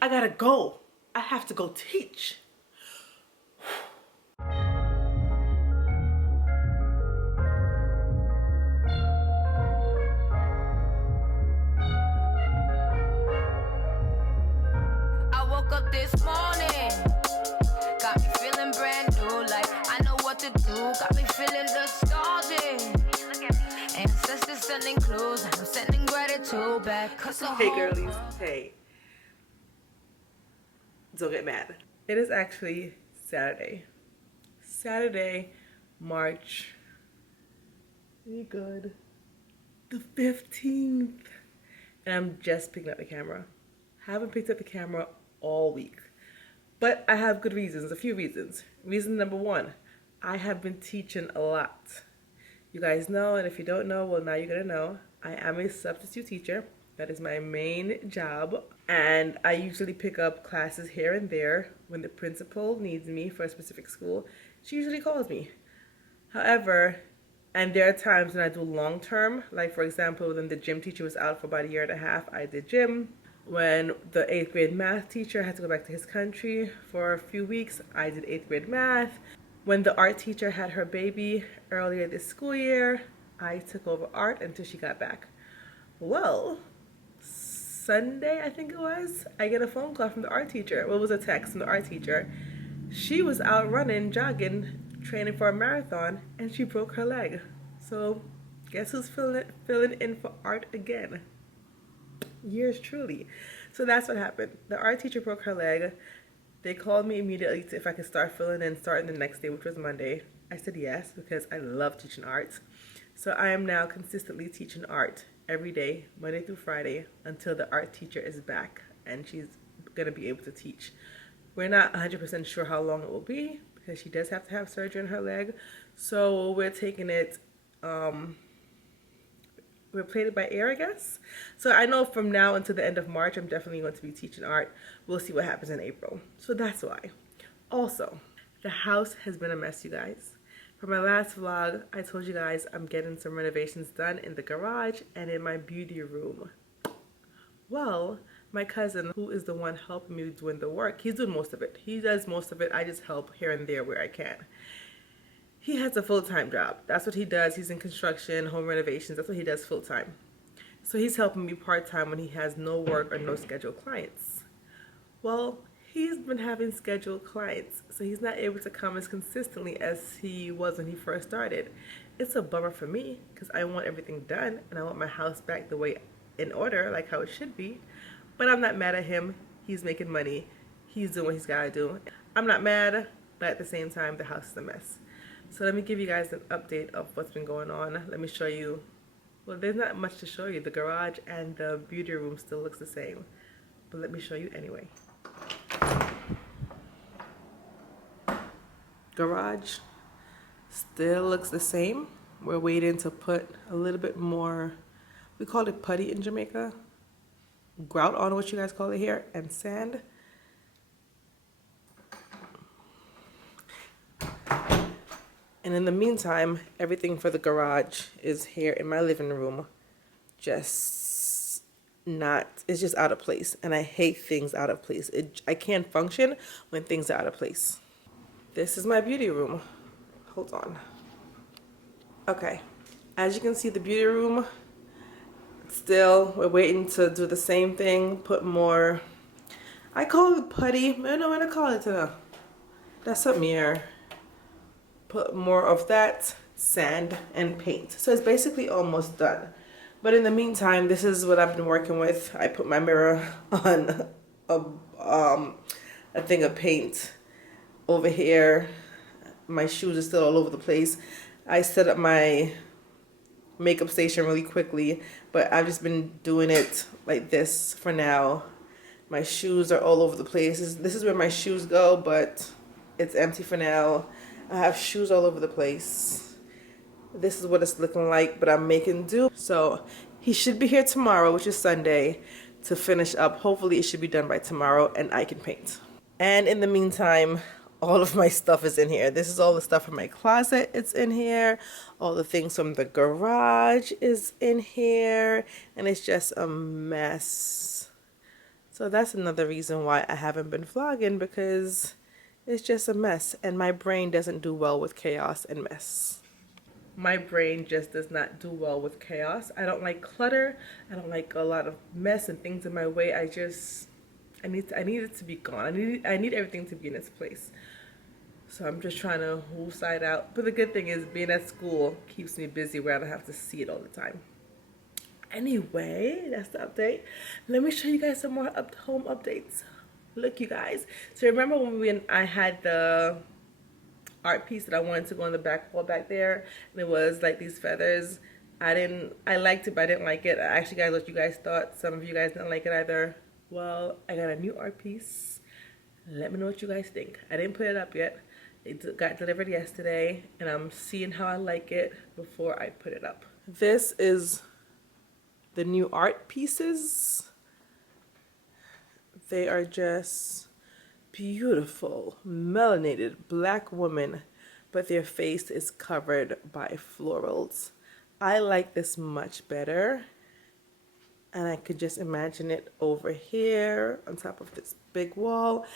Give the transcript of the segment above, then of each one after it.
I gotta go. I have to go teach. I woke up this morning, got me feeling brand new, like I know what to do, got me feeling nostalgic. Ancestors sending clues, I'm sending gratitude back. Hey girlies, hey. Don't get mad. It is actually Saturday. Saturday, March. You good? The 15th. And I'm just picking up the camera. Haven't picked up the camera all week. But I have good reasons, a few reasons. Reason number one, I have been teaching a lot. You guys know, and if you don't know, well, now you're gonna know. I am a substitute teacher. That is my main job. And I usually pick up classes here and there when the principal needs me for a specific school. She usually calls me. However, and there are times when I do long term, like for example, when the gym teacher was out for about a year and a half, I did gym. When the 8th grade math teacher had to go back to his country for a few weeks, I did 8th grade math. When the art teacher had her baby earlier this school year, I took over art until she got back. Well, Sunday, I think it was, I get a phone call from the art teacher. Well, it was a text from the art teacher. She was out running, jogging, training for a marathon, and she broke her leg. So guess who's filling in for art again? Yours truly. So that's what happened. The art teacher broke her leg. They called me immediately if I could start filling in starting the next day, which was Monday. I said yes because I love teaching art. So I am now consistently teaching art every day, Monday through Friday, until the art teacher is back and she's going to be able to teach. We're not 100% sure how long it will be because she does have to have surgery on her leg. So we're taking it, we're playing it by ear, I guess. So I know from now until the end of March, I'm definitely going to be teaching art. We'll see what happens in April. So that's why. Also, the house has been a mess, you guys. For my last vlog, I told you guys I'm getting some renovations done in the garage and in my beauty room. Well, my cousin, who is the one helping me doing the work, he's doing most of it. He does most of it. I just help here and there where I can. He has a full-time job. That's what he does. He's in construction, home renovations. That's what he does full-time. So he's helping me part-time when he has no work or no scheduled clients. Well, he's been having scheduled clients, so he's not able to come as consistently as he was when he first started. It's a bummer for me because I want everything done and I want my house back the way in order, like how it should be. But I'm not mad at him. He's making money. He's doing what he's got to do. I'm not mad, but at the same time, the house is a mess. So let me give you guys an update of what's been going on. Let me show you. Well, there's not much to show you. The garage and the beauty room still looks the same. But let me show you anyway. Garage still looks the same. We're waiting to put a little bit more, we call it putty in Jamaica. Grout on, what you guys call it here, and sand. And in the meantime, everything for the garage is here in my living room. It's just out of place. And I hate things out of place. I can't function when things are out of place. This is my beauty room. Hold on. Okay. As you can see, the beauty room, still, we're waiting to do the same thing. Put more, I call it putty. I don't know what to call it now. That's up here. Put more of that, sand, and paint. So it's basically almost done. But in the meantime, this is what I've been working with. I put my mirror on a thing of paint over here. My shoes are still all over the place. I set up my makeup station really quickly, but I've just been doing it like this for now. My shoes are all over the place. This is where my shoes go, but it's empty for now. I have shoes all over the place. This is what it's looking like, but I'm making do. So he should be here tomorrow, which is Sunday, to finish up. Hopefully it should be done by tomorrow and I can paint. And in the meantime, all of my stuff is in here. This is all the stuff from my closet. It's in here. All the things from the garage is in here. And it's just a mess. So that's another reason why I haven't been vlogging, because it's just a mess and my brain doesn't do well with chaos and mess. My brain just does not do well with chaos. I don't like clutter. I don't like a lot of mess and things in my way. I need it to be gone. I need everything to be in its place. So I'm just trying to woosah it out. But the good thing is being at school keeps me busy where I don't have to see it all the time. Anyway, that's the update. Let me show you guys some more home updates. Look, you guys. So remember when I had the art piece that I wanted to go on the back wall back there, and it was like these feathers. I liked it, but I didn't like it. I actually, guys, what you guys thought. Some of you guys didn't like it either. Well, I got a new art piece. Let me know what you guys think. I didn't put it up yet. It got delivered yesterday, and I'm seeing how I like it before I put it up. This is the new art pieces. They are just beautiful, melanated black women, but their face is covered by florals. I like this much better, and I could just imagine it over here on top of this big wall.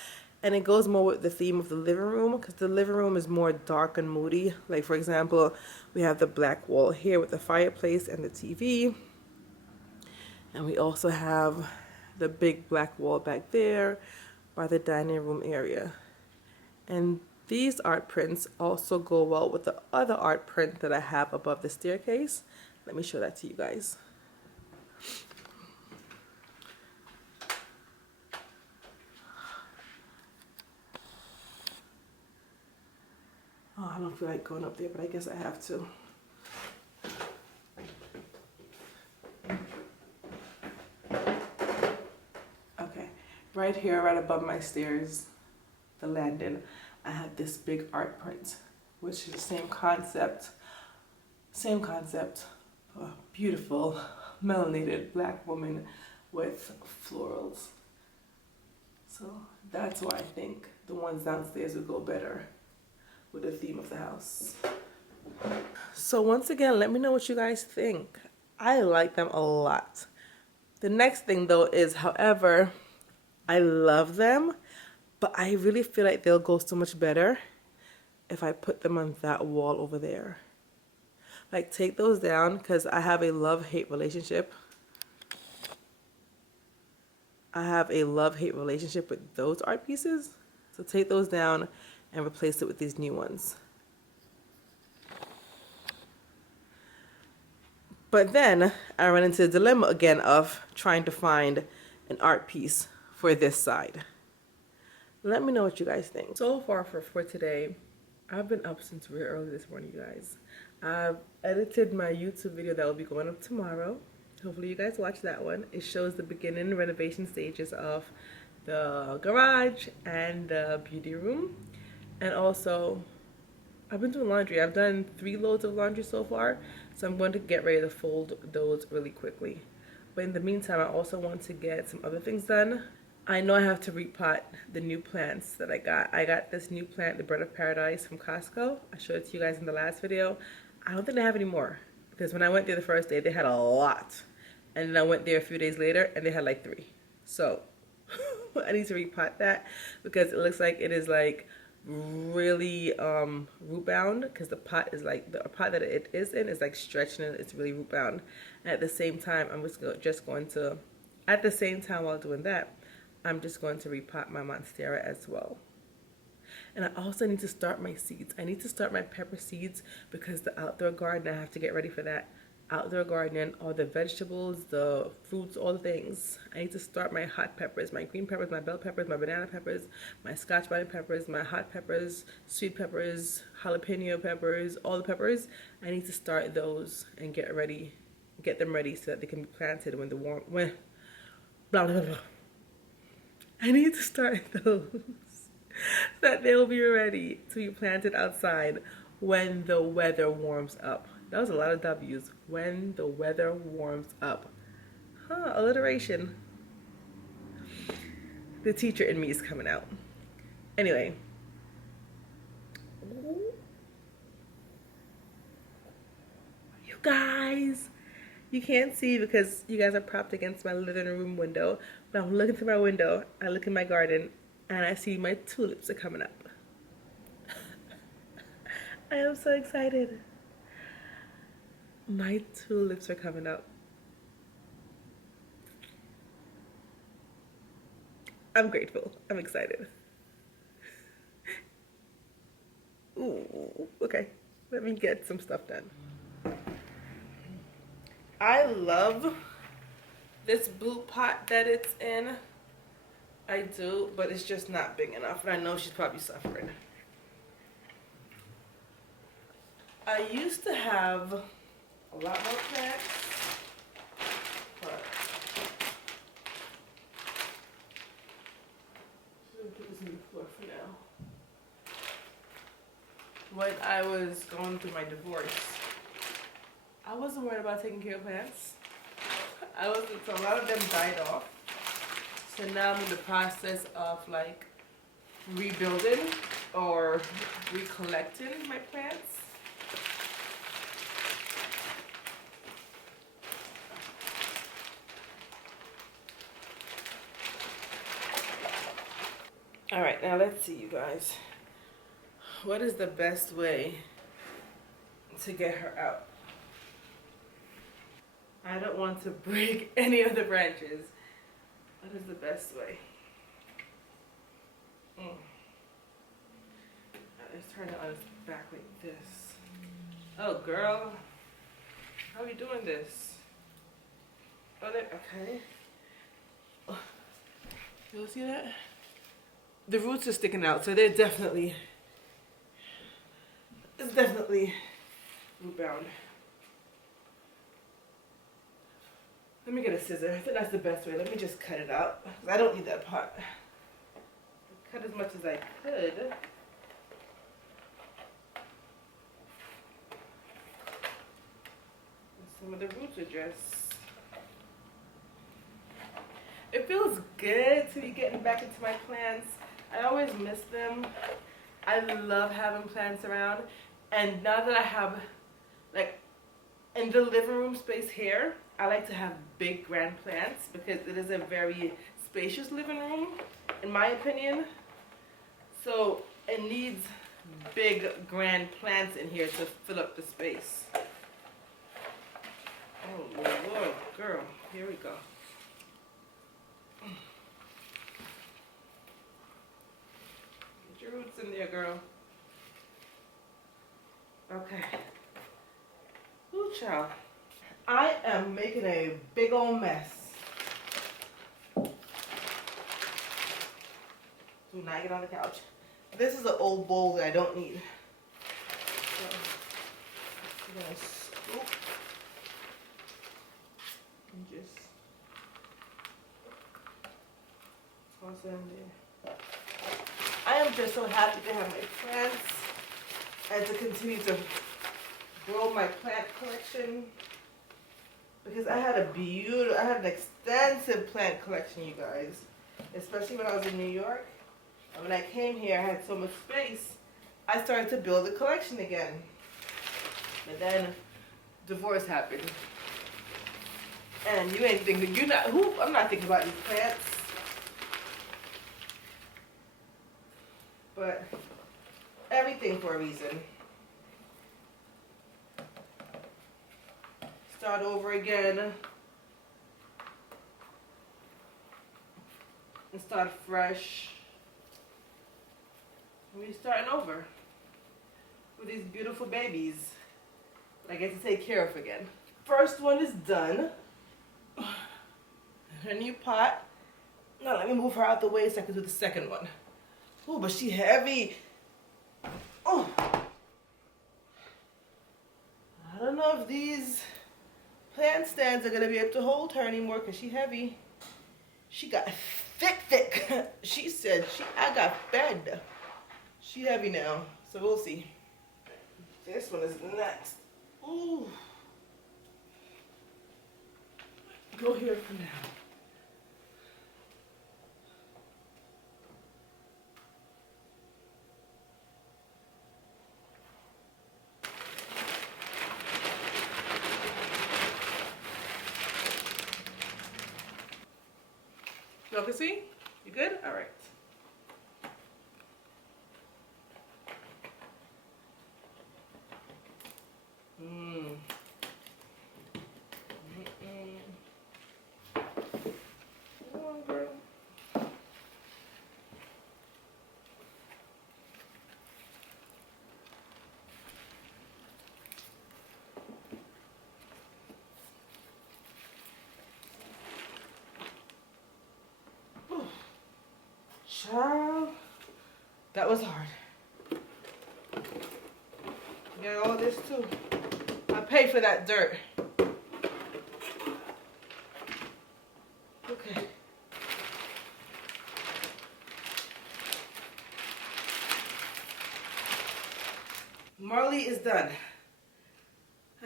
And it goes more with the theme of the living room, because the living room is more dark and moody. Like, for example, we have the black wall here with the fireplace and the TV. And we also have the big black wall back there by the dining room area. And these art prints also go well with the other art print that I have above the staircase. Let me show that to you guys. Oh, I don't feel like going up there, but I guess I have to. Okay, right here, right above my stairs, the landing, I have this big art print, which is the same concept. A beautiful, melanated black woman with florals. So that's why I think the ones downstairs would go better with the theme of the house. So once again, let me know what you guys think. I like them a lot. The next thing though is, however, I love them, but I really feel like they'll go so much better if I put them on that wall over there. Like, take those down, because I have a love-hate relationship. I have a love-hate relationship with those art pieces. So take those down and replace it with these new ones. But then I run into the dilemma again of trying to find an art piece for this side. Let me know what you guys think. So far for today, I've been up since really early this morning, you guys. I've edited my YouTube video that will be going up tomorrow. Hopefully you guys watch that one. It shows the beginning renovation stages of the garage and the beauty room. And also, I've been doing laundry. I've done 3 loads of laundry so far, so I'm going to get ready to fold those really quickly. But in the meantime, I also want to get some other things done. I know I have to repot the new plants that I got. I got this new plant, the Bird of Paradise from Costco. I showed it to you guys in the last video. I don't think they have any more, because when I went there the first day, they had a lot. And then I went there a few days later, and they had like 3. So I need to repot that, because it looks like it is like really root bound, because the pot is like, the pot that it is in is like stretching, and it's really root bound. And at the same time, I'm just going to, at the same time while doing that, I'm just going to repot my monstera as well. And I also need to start my seeds. I need to start my pepper seeds, because the outdoor garden, I have to get ready for that. Outdoor gardening, all the vegetables, the fruits, all the things. I need to start my hot peppers, my green peppers, my bell peppers, my banana peppers, my scotch bonnet peppers, my hot peppers, sweet peppers, jalapeno peppers, all the peppers. I need to start those and get them ready so that they can be planted when blah, blah, blah. I need to start those so that they will be ready to be planted outside when the weather warms up. That was a lot of W's. When the weather warms up. Alliteration. The teacher in me is coming out. Anyway. You guys, You can't see because you guys are propped against my living room window. But I'm looking through my window, I look in my garden, and I see my tulips are coming up. I am so excited. My tulips are coming up. I'm grateful. I'm excited. Ooh, okay. Let me get some stuff done. I love this blue pot that it's in. I do, but it's just not big enough, and I know she's probably suffering. I used to have a lot more plants, but I'm gonna put this in the floor for now. When I was going through my divorce, I wasn't worried about taking care of plants. So a lot of them died off. So now I'm in the process of like rebuilding or recollecting my plants. All right, now let's see, you guys. What is the best way to get her out? I don't want to break any of the branches. What is the best way? Let's turn it on its back like this. Oh, girl. How are you doing this? Oh, okay. You'll see that? The roots are sticking out, so it's definitely root bound. Let me get a scissor. I think that's the best way. Let me just cut it out. I don't need that pot. I cut as much as I could. Some of the roots are just... It feels good to be getting back into my plants. I always miss them. I love having plants around. And now that I have, like, in the living room space here, I like to have big grand plants because it is a very spacious living room, in my opinion. So it needs big grand plants in here to fill up the space. Oh Lord, girl, here we go. Get your roots in there, girl. Okay. Ooh, child. I am making a big old mess. Do not get on the couch. This is an old bowl that I don't need. So, I'm gonna scoop and just toss it in there. I am just so happy to have my plants and to continue to grow my plant collection, because I had an extensive plant collection, you guys, especially when I was in New York. And when I came here, I had so much space, I started to build a collection again. But then divorce happened. And you ain't thinking, I'm not thinking about these plants. But everything for a reason. Start over again. And start fresh. And we're starting over with these beautiful babies that I get to take care of again. First one is done. Her new pot. Now let me move her out the way so I can do the second one. Oh, but she heavy. Oh. I don't know if these plant stands are gonna be able to hold her anymore because she's heavy. She got thick. She said, I got fed. She heavy now, so we'll see. This one is next. Ooh. Go here for now. Y'all can see? You good? All right. Mmm. Come on, girl. Child, that was hard. Got all this too. I paid for that dirt. Okay. Marley is done.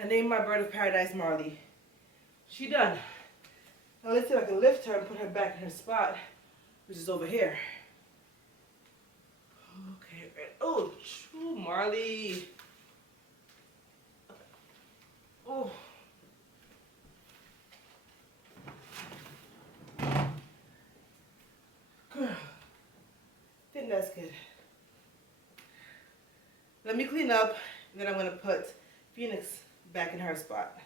I named my bird of paradise Marley. She done. Now let's see if I can lift her and put her back in her spot, which is over here. Okay, right. Oh, true, Marley. Oh. Girl. I think that's good. Let me clean up, and then I'm going to put Phoenix back in her spot.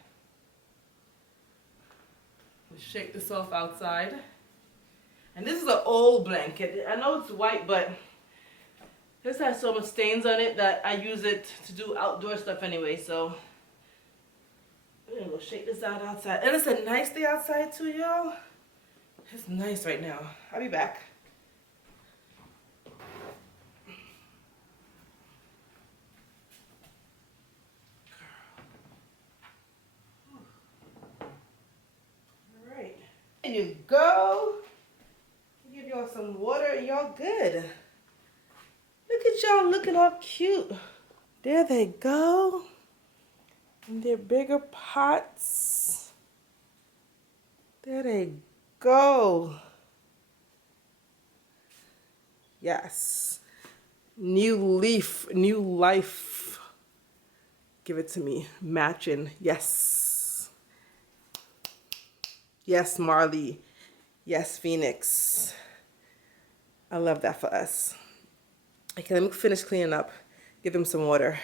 Let's shake this off outside. And this is an old blanket. I know it's white, but this has so much stains on it that I use it to do outdoor stuff anyway, so I'm gonna go shake this out outside. And it's a nice day outside too, y'all. It's nice right now. I'll be back. All right. There you go. Give y'all some water and y'all good. Look at y'all looking all cute. There they go. In their bigger pots. There they go. Yes. New leaf, new life. Give it to me. Matching. Yes. Yes, Marley. Yes, Phoenix. I love that for us. Okay, let me finish cleaning up. Give them some water.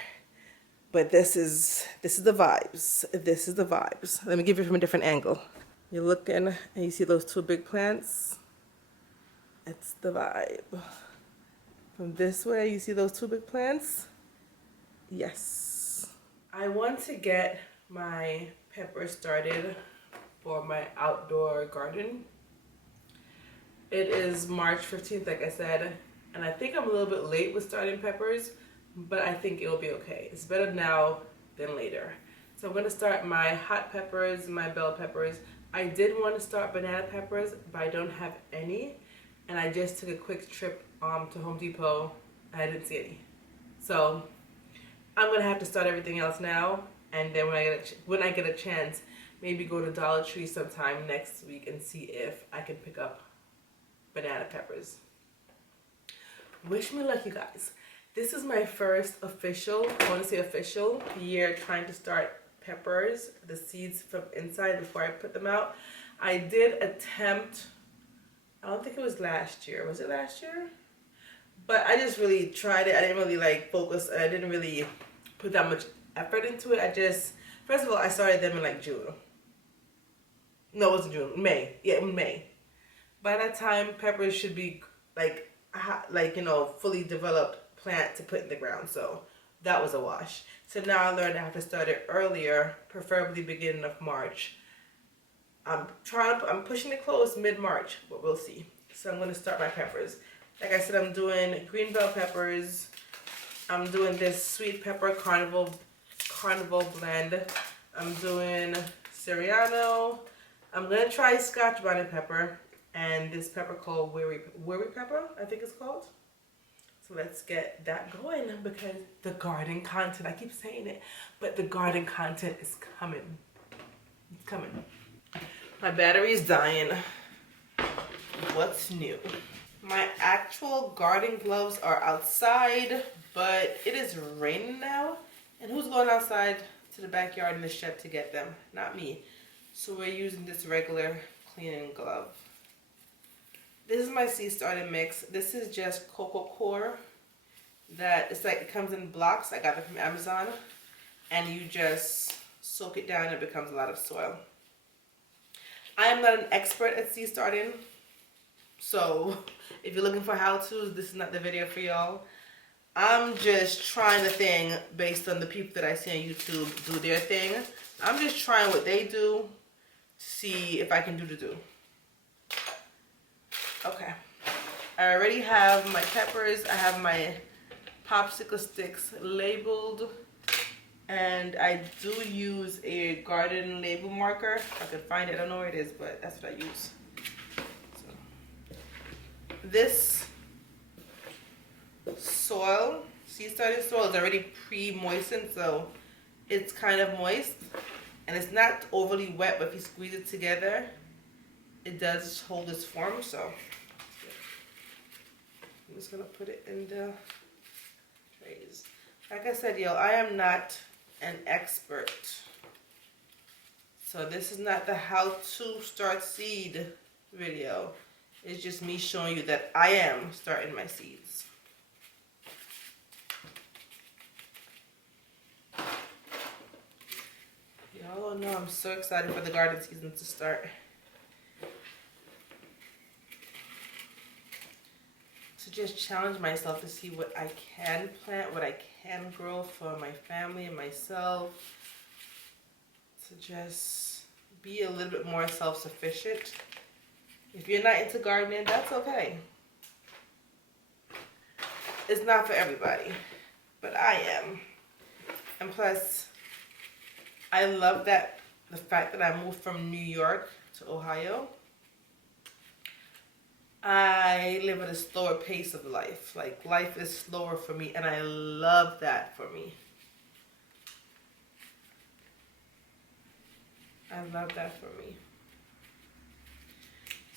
But this is the vibes. This is the vibes. Let me give you from a different angle. You're looking and you see those two big plants? It's the vibe. From this way, you see those two big plants? Yes. I want to get my pepper started for my outdoor garden. It is March 15th, like I said, and I think I'm a little bit late with starting peppers, but I think it'll be okay. It's better now than later. So I'm gonna start my hot peppers, my bell peppers. I did want to start banana peppers, but I don't have any, and I just took a quick trip to Home Depot, and I didn't see any. So I'm gonna have to start everything else now, and then when I get a chance, maybe go to Dollar Tree sometime next week and see if I can pick up banana peppers. Wish me luck, you guys. This is my first official, I want to say official, year trying to start peppers, the seeds from inside before I put them out. I did attempt, I don't think it was last year. Was it last year? But I just really tried it. I didn't really like focus. I didn't really put that much effort into it. First of all, I started them in like June. No, it wasn't June. May. Yeah, in May. By that time, peppers should be like you know, fully developed plant to put in the ground. So that was a wash. So now I learned I have to start it earlier, preferably beginning of March. I'm pushing it close mid-March, but we'll see. So I'm going to start my peppers. Like I said, I'm doing green bell peppers. I'm doing this sweet pepper carnival blend. I'm doing Serrano. I'm going to try Scotch bonnet pepper and this pepper called Worry pepper, I think it's called. So let's get that going because the garden content, I keep saying it, but the garden content is coming. It's coming. My battery is dying. What's new? My actual garden gloves are outside, but it is raining now. And who's going outside to the backyard in the shed to get them? Not me. So we're using this regular cleaning glove. This is my seed starting mix. This is just cocoa core. That it's like it comes in blocks. I got it from Amazon, and you just soak it down and it becomes a lot of soil. I am not an expert at seed starting, so if you're looking for how-tos, this is not the video for y'all. I'm just trying the thing based on the people that I see on YouTube do their thing. I'm just trying what they do to see if I can do the do. Okay. I already have my peppers. I have my popsicle sticks labeled. And I do use a garden label marker. If I could find it. I don't know where it is, but that's what I use. So, this soil, seed starting soil, is already pre-moistened, so it's kind of moist. And it's not overly wet, but if you squeeze it together, it does hold its form. So I'm just gonna put it in the trays. Like I said, yo, I am not an expert. So this is not the how to start seed video. It's just me showing you that I am starting my seeds. Y'all don't know I'm so excited for the garden season to start. To just challenge myself to see what I can plant, what I can grow for my family and myself. To just be a little bit more self-sufficient. If you're not into gardening, that's okay. It's not for everybody, but I am. And plus, I love that the fact that I moved from New York to Ohio. I live at a slower pace of life. Like, life is slower for me, and I love that for me. I love that for me.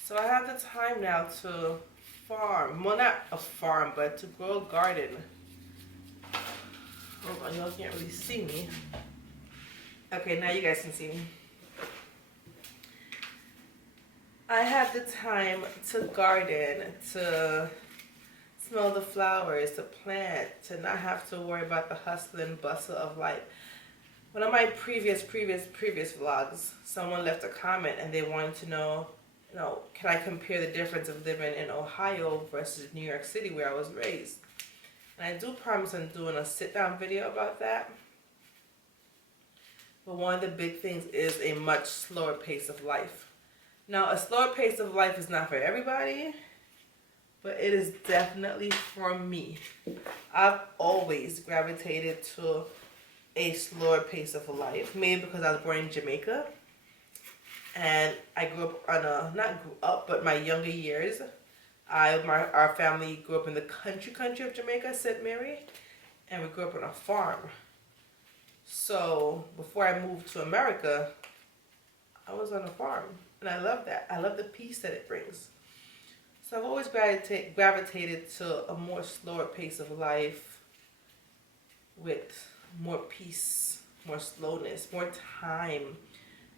So I have the time now to farm. Well, not a farm, but to grow a garden. Hold on, y'all can't really see me. Okay, now you guys can see me. I have the time to garden, to smell the flowers, to plant, to not have to worry about the hustle and bustle of life. One of my previous vlogs, someone left a comment and they wanted to know, can I compare the difference of living in Ohio versus New York City where I was raised? And I do promise on doing a sit-down video about that. But one of the big things is a much slower pace of life. Now, a slower pace of life is not for everybody, but it is definitely for me. I've always gravitated to a slower pace of life, maybe because I was born in Jamaica. And I grew up on not grew up, but my younger years, our family grew up in the country of Jamaica, St. Mary, and we grew up on a farm. So before I moved to America, I was on a farm, and I love that. I love the peace that it brings. So I've always gravitated to a more slower pace of life with more peace, more slowness, more time,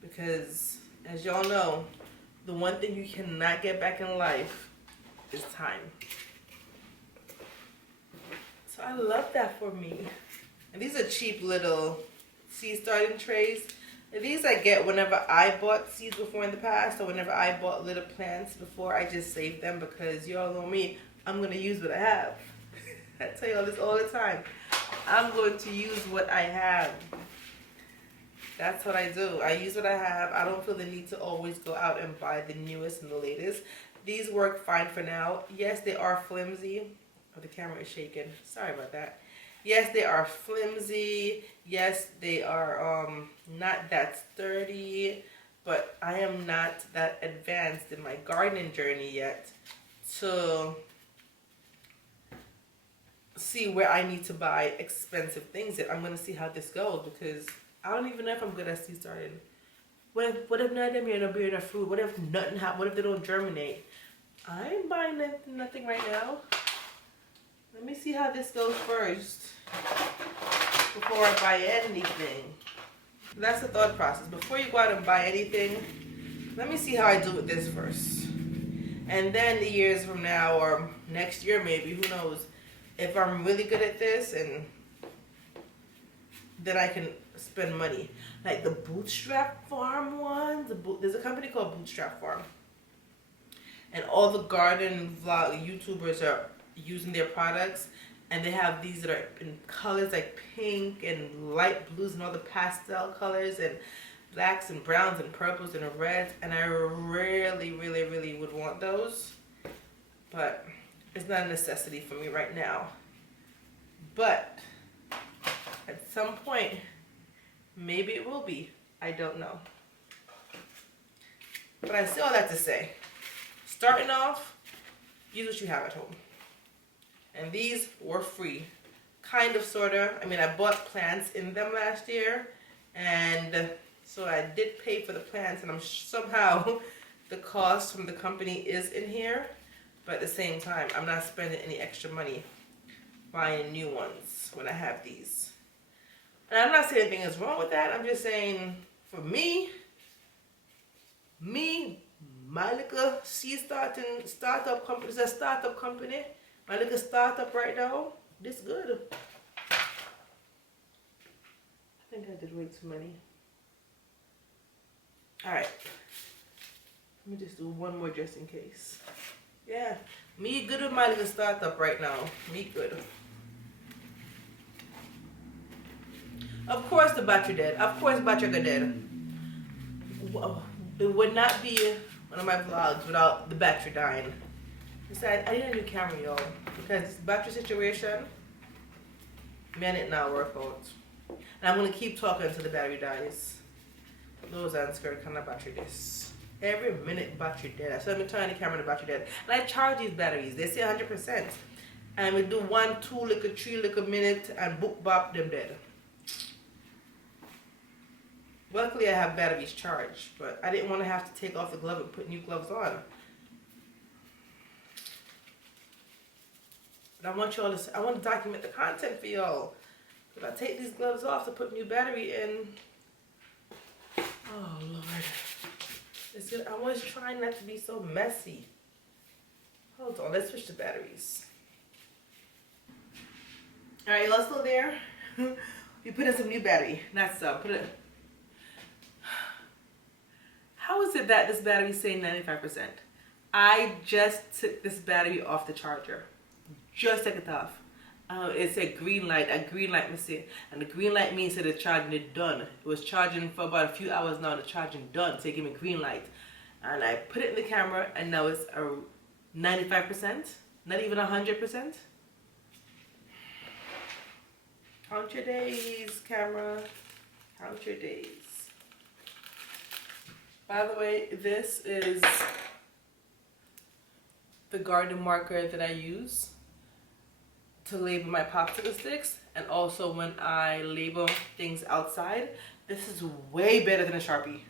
because as y'all know, the one thing you cannot get back in life is time. So I love that for me. And these are cheap little seed starting trays. And these I get whenever I bought seeds before in the past, or whenever I bought little plants before. I just save them because y'all know me, I'm going to use what I have. I tell y'all this all the time. I'm going to use what I have. That's what I do. I use what I have. I don't feel the need to always go out and buy the newest and the latest. These work fine for now. Yes, they are flimsy. Oh, the camera is shaking. Sorry about that. Yes, they are flimsy. Yes, they are not that sturdy. But I am not that advanced in my gardening journey yet to see where I need to buy expensive things. I'm going to see how this goes, because I don't even know if I'm good at seed starting. What if none of them are bearing a fruit? What if nothing happens? What if they don't germinate? I ain't buying nothing right now. Let me see how this goes first before I buy anything. That's the thought process. Before you go out and buy anything, let me see how I do with this first. And then years from now or next year maybe, who knows, if I'm really good at this, and then I can spend money. Like the Bootstrap Farm ones. There's a company called Bootstrap Farm. And all the garden vlog YouTubers are using their products. And they have these that are in colors like pink and light blues and all the pastel colors and blacks and browns and purples and reds. And I really, really, really would want those. But it's not a necessity for me right now. But at some point, maybe it will be. I don't know. But I say all that to say, starting off, use what you have at home. And these were free. Kind of, sort of. I mean, I bought plants in them last year. And so I did pay for the plants. And somehow the cost from the company is in here. But at the same time, I'm not spending any extra money buying new ones when I have these. And I'm not saying anything is wrong with that. I'm just saying, for me, my little startup company, it's a startup company. My little startup right now, this good. I think I did way too many. Alright. Let me just do one more just in case. Yeah, me good with my little startup right now. Me good. Of course the battery dead. Of course the battery got dead. It would not be one of my vlogs without the battery dying. Besides, I need a new camera, y'all. Because this battery situation, man, it not work out. And I'm going to keep talking until the battery dies. Those are scared kind of battery this. Every minute battery dead. So I'm turning the camera, the battery dead. And I charge these batteries. They say 100%. And we do 1, 2, like a 3, like a minute, and boop bop them dead. Luckily I have batteries charged, but I didn't want to have to take off the glove and put new gloves on. But I want y'all to, I want to document the content for y'all. If I take these gloves off to put new battery in, oh Lord. I was trying not to be so messy. Hold on, let's switch the batteries. Alright, y'all still there? We put in some new battery, not some, put it. How is it that this battery is saying 95%? I just took this battery off the charger. Just took it off. It said green light. A green light, let me see. And the green light means that the charging is done. It was charging for about a few hours now. The charging done. So it gave me green light. And I put it in the camera and now it's a 95%. Not even 100%. Count your days, camera. Count your days. By the way, this is the garden marker that I use to label my popsicle sticks, and also when I label things outside. This is way better than a Sharpie.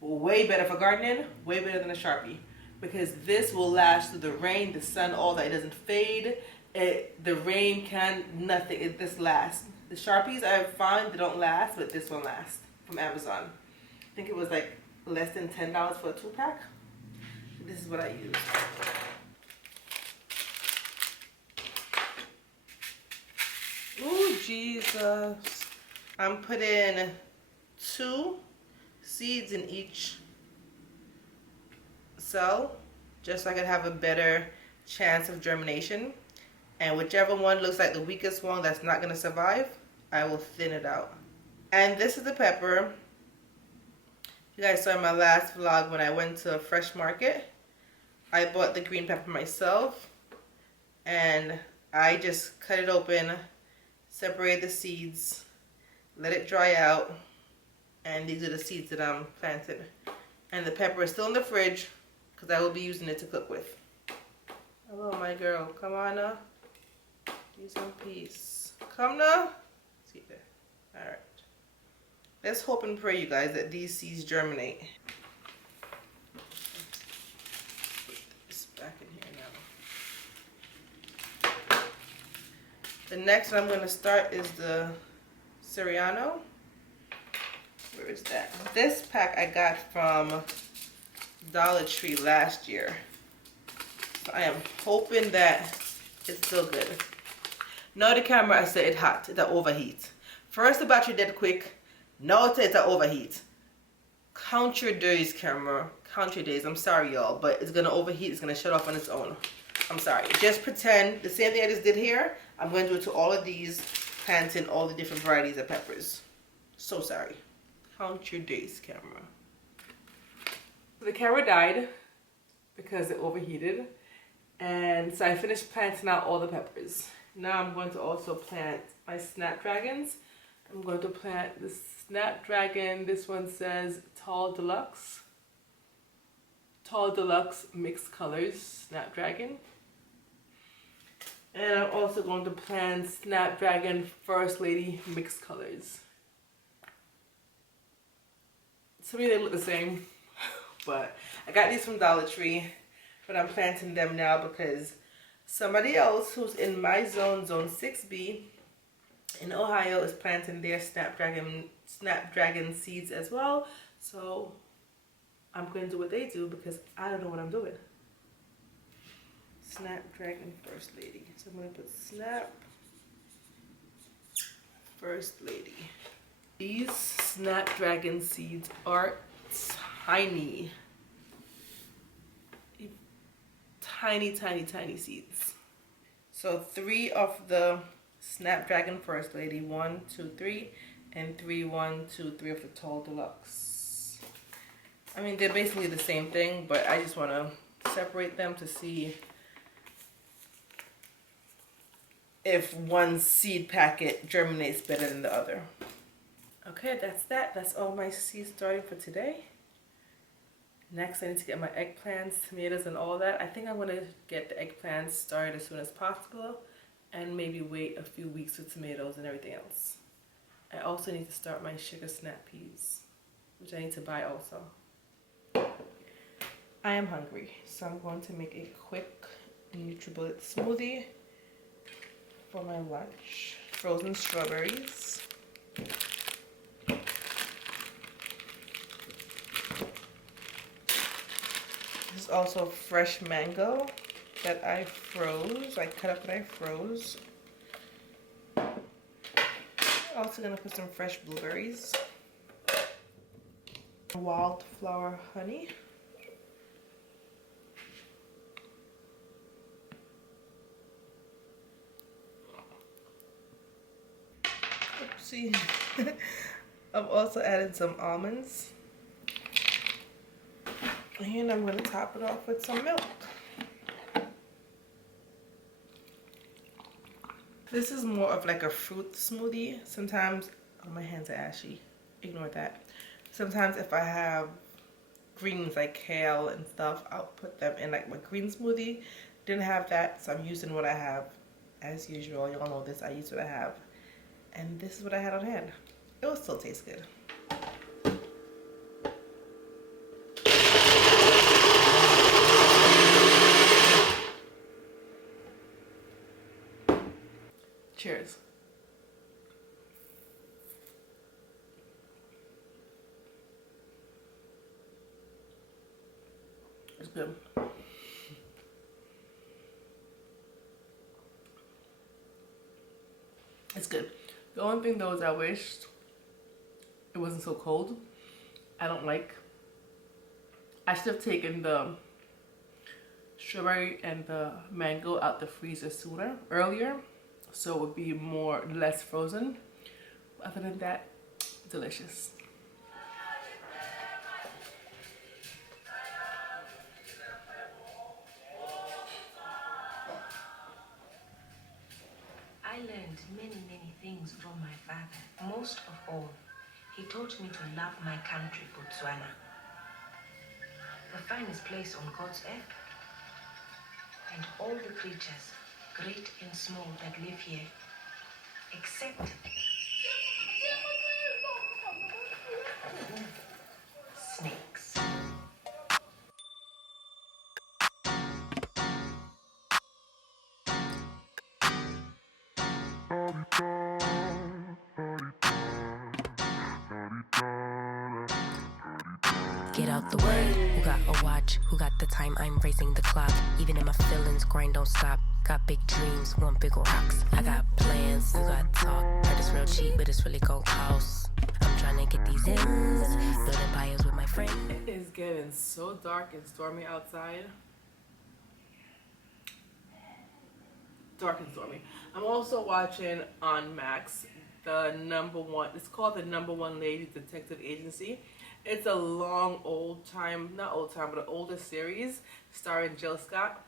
Way better for gardening, way better than a Sharpie. Because this will last through the rain, the sun, all that. It doesn't fade. The rain can, nothing. This lasts. The Sharpies I've found, they don't last, but this one lasts from Amazon. I think it was like less than $10 for a 2-pack. This is what I use. Ooh, Jesus. I'm putting 2 seeds in each cell, just so I can have a better chance of germination. And whichever one looks like the weakest one that's not going to survive, I will thin it out. And this is the pepper. You guys saw in my last vlog when I went to a fresh market. I bought the green pepper myself. And I just cut it open, separate the seeds, let it dry out. And these are the seeds that I'm planting. And the pepper is still in the fridge because I will be using it to cook with. Hello, my girl. Come on now. Use some peace. Come now. See there. Alright. Let's hope and pray, you guys, that these seeds germinate. Put this back in here now. The next one I'm going to start is the Soriano. Where is that? This pack I got from Dollar Tree last year. I am hoping that it's still good. Now the camera, I said it hot, it's a overheat. First the battery dead quick, now it's a overheat. Count your days, camera. Count your days. I'm sorry, y'all, but it's gonna overheat. It's gonna shut off on its own. I'm sorry. Just pretend the same thing I just did here. I'm going to do it to all of these plants in all the different varieties of peppers. So sorry. Count your days, camera. The camera died because it overheated, and so I finished planting out all the peppers. Now I'm going to also plant my snapdragons. I'm going to plant the snapdragon. This one says Tall Deluxe. Tall Deluxe mixed colors snapdragon. And I'm also going to plant Snapdragon First Lady mixed colors. To me they look the same, but I got these from Dollar Tree, but I'm planting them now because somebody else who's in my zone, zone 6B in Ohio, is planting their snapdragon seeds as well. So I'm going to do what they do because I don't know what I'm doing. Snapdragon First Lady. So I'm going to put Snap First Lady. These snapdragon seeds are tiny. Tiny, tiny, tiny seeds. So 3 of the Snapdragon First Lady, 1, 2, 3, and 3, 1, 2, 3 of the Tall Deluxe. I mean, they're basically the same thing, but I just want to separate them to see if one seed packet germinates better than the other. Okay, that's that. That's all my seeds starting for today. Next, I need to get my eggplants, tomatoes, and all that. I think I'm going to get the eggplants started as soon as possible and maybe wait a few weeks with tomatoes and everything else. I also need to start my sugar snap peas, which I need to buy also. I am hungry, so I'm going to make a quick NutriBullet smoothie for my lunch. Frozen strawberries. This is also fresh mango that I froze. I cut up and I froze. Also gonna put some fresh blueberries. Wildflower honey. Oopsie. I've also added some almonds. And I'm going to top it off with some milk. This is more of like a fruit smoothie. Sometimes, oh, my hands are ashy. Ignore that. Sometimes if I have greens like kale and stuff, I'll put them in like my green smoothie. Didn't have that, so I'm using what I have. As usual, y'all know this, I use what I have. And this is what I had on hand. It will still taste good. Cheers. It's good. It's good. The only thing though is I wished it wasn't so cold. I should have taken the strawberry and the mango out the freezer earlier, so it would be less frozen. Other than that, delicious. I learned many things from my father. Most of all, he taught me to love my country, Botswana. The finest place on God's earth. And all the creatures, great and small, that live here, except snakes. Get out the way. Who got a watch? Who got the time? I'm racing the clock. Even in my feelings, grind don't stop. Got big dreams, want big rocks. I got plans, you got talk. Heard it's real cheap, but it's really gon' cost. I'm trying to get these ends. Building empires with my friend. It is getting so dark and stormy outside. Dark and stormy. I'm also watching on Max the #1. It's called the #1 Ladies Detective Agency. It's a long, not old time, but an older series starring Jill Scott.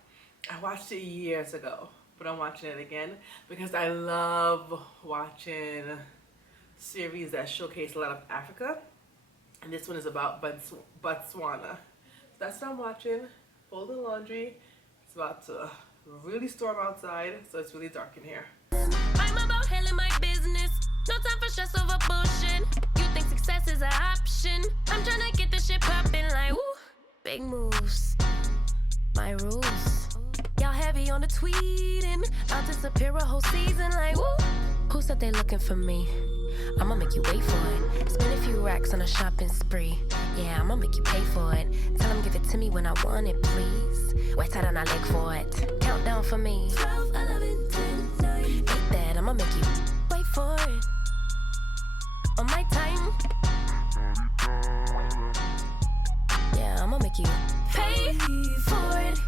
I watched it years ago, but I'm watching it again because I love watching series that showcase a lot of Africa. And this one is about Botswana. So that's what I'm watching. Folding laundry. It's about to really storm outside, so it's really dark in here. I'm about handling my business. No time for stress over bullshit. You think success is an option? I'm trying to get this shit poppin' like, woo. Big moves. My rules. Y'all heavy on the tweeting. I'll disappear a whole season like, woo. Who said they looking for me? I'ma make you wait for it. Spend a few racks on a shopping spree. Yeah, I'ma make you pay for it. Tell them give it to me when I want it, please. Wait till I leg for it. Countdown for me. 12, 11, 10, 9. Ain't that I'ma make you wait for it. On my time. Yeah, I'ma make you pay for it.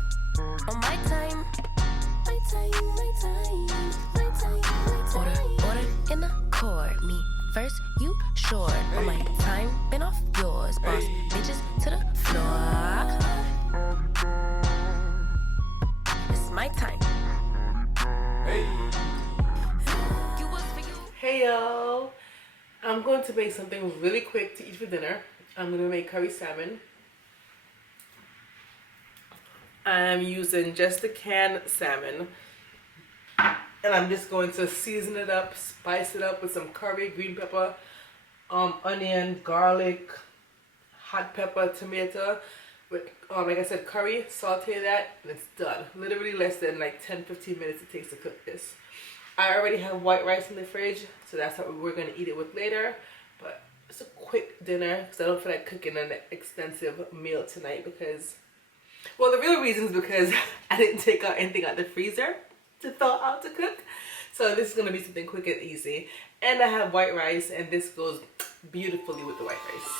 On my time. My time, my time, my time, my time. Order in accord. Me first, you short. On my time, been off yours. Boss bitches to the floor. It's my time. Hey y'all. I'm going to make something really quick to eat for dinner. I'm going to make curry salmon. I'm using just the canned salmon. And I'm just going to season it up, spice it up with some curry, green pepper, onion, garlic, hot pepper, tomato. With, like I said, curry, saute that, and it's done. Literally less than like 10-15 minutes it takes to cook this. I already have white rice in the fridge, so that's what we're going to eat it with later. But it's a quick dinner because I don't feel like cooking an extensive meal tonight because, well, the real reason is because I didn't take out anything out the freezer to thaw out to cook. So this is going to be something quick and easy. And I have white rice, and this goes beautifully with the white rice.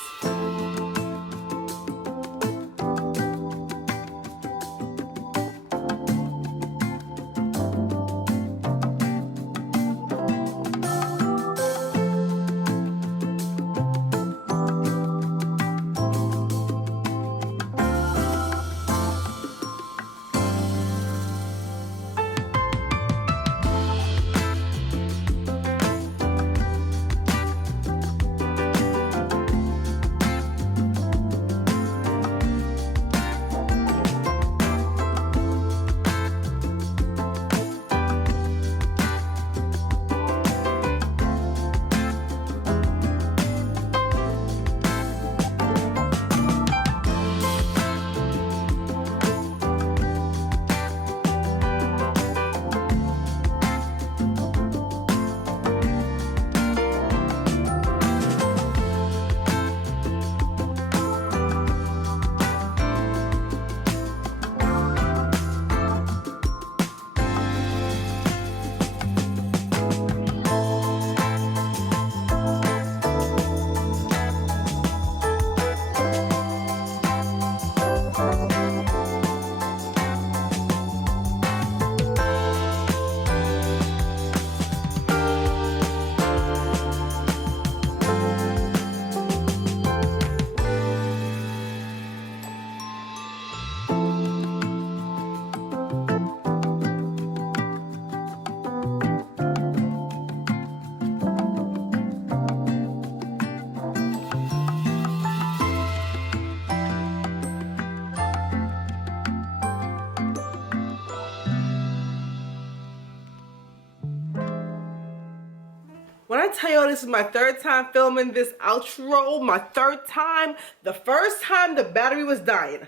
When I tell y'all this is my third time filming this outro, my third time, the first time the battery was dying.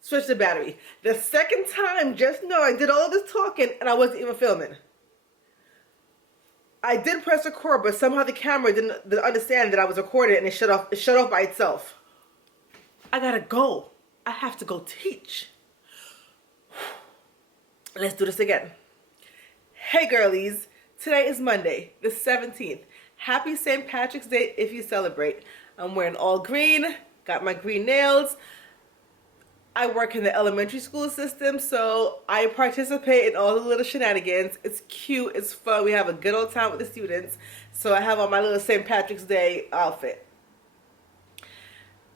Switch the battery. The second time, just know I did all this talking and I wasn't even filming. I did press record, but somehow the camera didn't understand that I was recording and it shut off by itself. I gotta go. I have to go teach. Let's do this again. Hey girlies, today is Monday, the 17th. Happy St. Patrick's Day if you celebrate. I'm wearing all green, got my green nails. I work in the elementary school system, so I participate in all the little shenanigans. It's cute, it's fun, we have a good old time with the students. So I have on my little St. Patrick's Day outfit.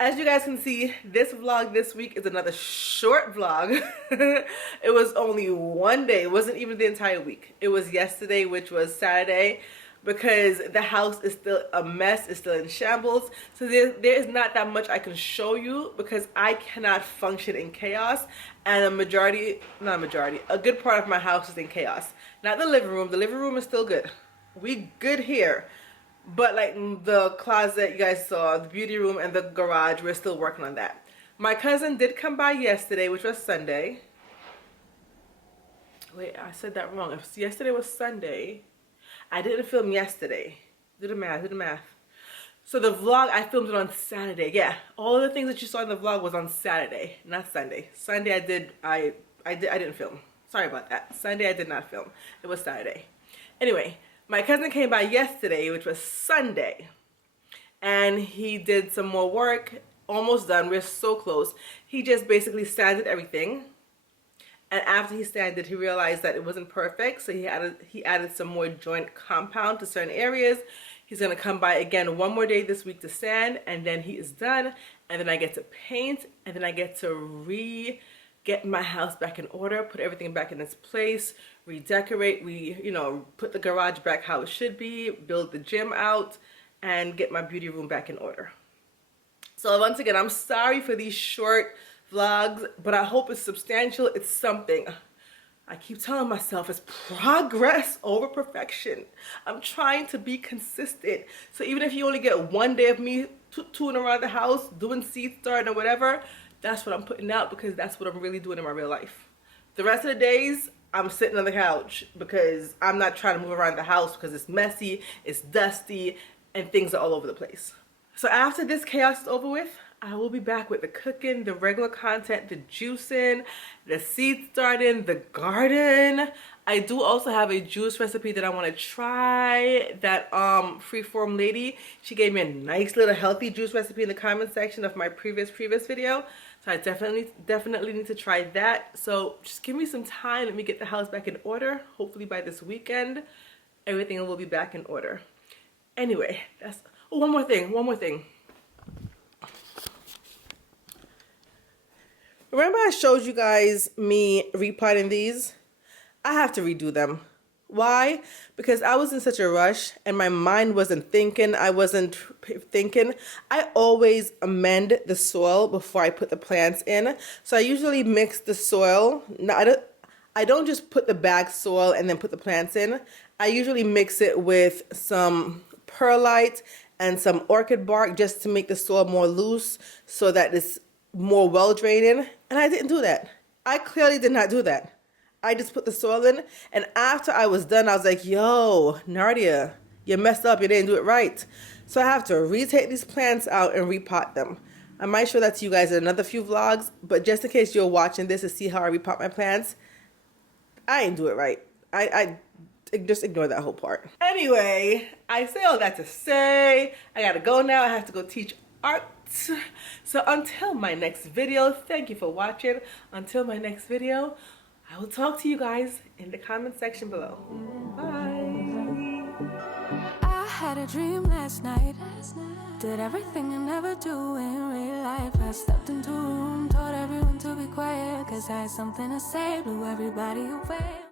As you guys can see, this vlog this week is another short vlog. It was only one day, it wasn't even the entire week. It was yesterday, which was Saturday, because the house is still a mess, it's still in shambles. So there is not that much I can show you because I cannot function in chaos. And a good part of my house is in chaos. Not the living room is still good. We good here. But like the closet you guys saw, the beauty room and the garage, we're still working on that. My cousin did come by yesterday, which was Sunday. Wait, I said that wrong. If yesterday was Sunday, I didn't film yesterday. Do the math. So the vlog, I filmed it on Saturday. Yeah, all of the things that you saw in the vlog was on Saturday, not Sunday. Sunday I didn't film. Sorry about that. Sunday I did not film. It was Saturday. Anyway, my cousin came by yesterday, which was Sunday. And he did some more work. Almost done. We're so close. He just basically sanded everything. And after he sanded, he realized that it wasn't perfect, so he added some more joint compound to certain areas. He's gonna come by again one more day this week to sand, and then he is done. And then I get to paint, and then I get to get my house back in order, put everything back in its place, redecorate, put the garage back how it should be, build the gym out, and get my beauty room back in order. So once again, I'm sorry for these short vlogs, but I hope it's substantial. It's something. I keep telling myself it's progress over perfection. I'm trying to be consistent. So even if you only get one day of me tooling around the house, doing seed starting or whatever, that's what I'm putting out because that's what I'm really doing in my real life. The rest of the days, I'm sitting on the couch because I'm not trying to move around the house because it's messy, it's dusty, and things are all over the place. So after this chaos is over with, I will be back with the cooking, the regular content, the juicing, the seed starting, the garden. I do also have a juice recipe that I want to try. That freeform lady, she gave me a nice little healthy juice recipe in the comment section of my previous video. So I definitely need to try that. So just give me some time. Let me get the house back in order. Hopefully by this weekend, everything will be back in order. Anyway, that's one more thing. Remember I showed you guys me repotting these? I have to redo them. Why? Because I was in such a rush and my mind wasn't thinking. I always amend the soil before I put the plants in. So I usually mix the soil. I don't just put the bag soil and then put the plants in. I usually mix it with some perlite and some orchid bark just to make the soil more loose so that it's more well draining. And I didn't do that. I clearly did not do that. I just put the soil in, and after I was done, I was like, yo, Nardia, you messed up, you didn't do it right. So I have to retake these plants out and repot them. I might show that to you guys in another few vlogs, but just in case you're watching this to see how I repot my plants, I didn't do it right. I just ignore that whole part. Anyway, I say all that to say, I gotta go now. I have to go teach art. So until my next video, thank you for watching. Until my next video, I will talk to you guys in the comment section below. Bye. I had a dream last night. Did everything I never do in real life. I stepped into a room, told everyone to be quiet, 'cause I had something to say, blew everybody away.